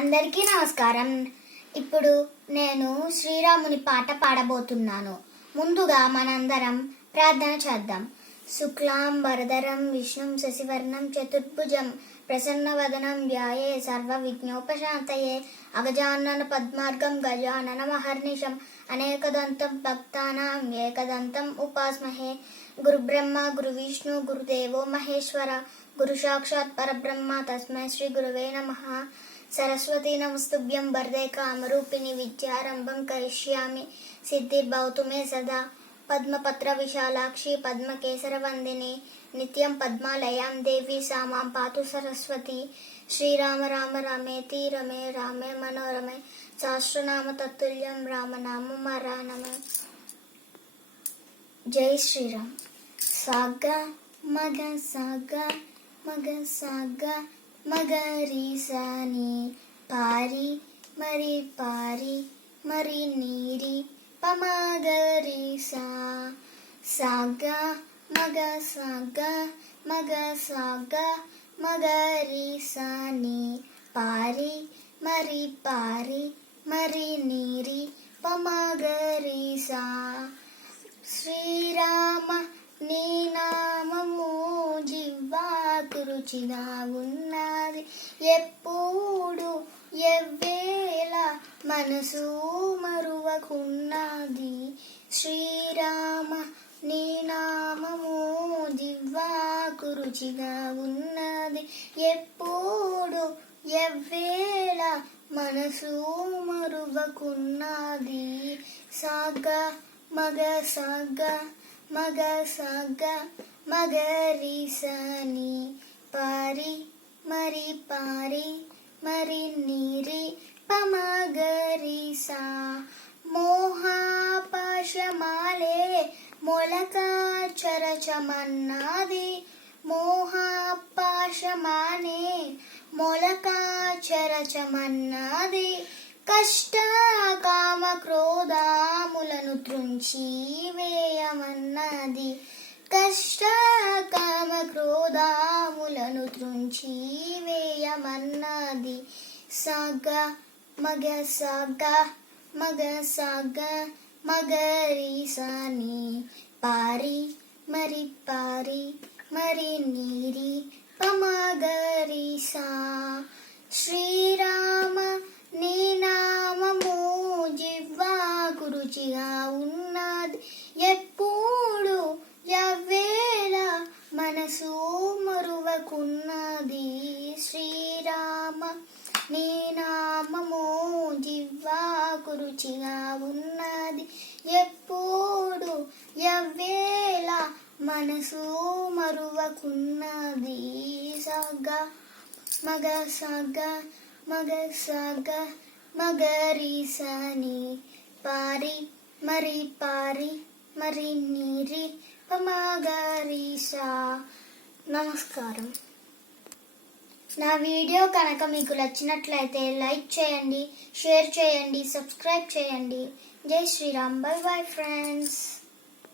అందరికీ నమస్కారం. ఇప్పుడు నేను శ్రీరాముని పాట పాడబోతున్నాను. ముందుగా మనందరం ప్రార్థన చేద్దాం. శుక్లాంబరధరం విష్ణుం శశివర్ణం చతుర్భుజం ప్రసన్నవదనం ధ్యాయే సర్వ విఘ్నోపశాంతయే అగజానన పద్మార్గం గజానన మహర్నిశం అనేకదంతం భక్తానాం ఏకదంతం ఉపాస్మహే. గురుబ్రహ్మ గురు విష్ణు గురుదేవో మహేశ్వర గురు సాక్షాత్ పరబ్రహ్మ తస్మై శ్రీ గురువే నమః. సరస్వతీ నమస్తుభ్యం వరదే కామరూపిణి విద్యారంభం కరిష్యామి సిద్ధిర్భవతు మే సదా. పద్మపత్ర విశాలాక్షి పద్మకేసర వందిని నిత్యం పద్మాలయాం దేవి సామాం పాతు సరస్వతి. శ్రీరామ రామ రామేతి రమే రామే మనోరమే సహస్రనామ తత్తుల్యం రామనామ రానమే. జై శ్రీరామ్. సాగ మగ సాగ మగ సాగ మగరి సాని పారి మరి పారి మరి నీరి పమగరి సా. సాగ మగ సాగ మగ సాగ మగరి సాని పారి మరి పారి మరి నీరి పమగరి సా. శ్రీరామ నీ నామము జిహ్వాకు రుచిగా ఉన్నది, ఎప్పుడు ఎవ్వేళ మనసు మరువకున్నది. శ్రీరామ నీ నామము జిహ్వాకు రుచిగా ఉన్నది, ఎప్పుడు ఎవ్వేళ మనసు మరువకున్నది. సాగ మగ సాగ మగ సాగ మగరి సని పారి మరి పారి మరి నీరి పమగరి సా. మోహాపాశమాలే మొలక చరచమన్నది, మోహాపాశమానే మొలక చరచమన్నది. కష్ట కామ క్రోధాములను త్రుంచి వేయమన్నది, కష్ట కామ క్రోధాములను త్రుంచి వేయమన్నది. సాగ మగ సాగ మగ సాగ మగరి సని పారి మరి పారి మరి నీరి పమగరి సా. శ్రీరామ నీ నామము జిహ్వాకు రుచిగా ఉన్నది, ఎప్పుడు ఎవ్వేళ మనసు మరువకున్నది. శ్రీరామ నీ నామము జిహ్వాకు రుచిగా ఉన్నది, ఎప్పుడు ఎవ్వేళ మనసు మరువకున్నది. సాగ మగ సాగ మగ సాగ మగరి సని పారి మరి పారి మరి నీరి పమగరి సా. నమస్కారం. నా వీడియో కనుక మీకు నచ్చినట్లయితే లైక్ చేయండి, షేర్ చేయండి, సబ్స్క్రైబ్ చేయండి. జై శ్రీరామ్. By bye friends.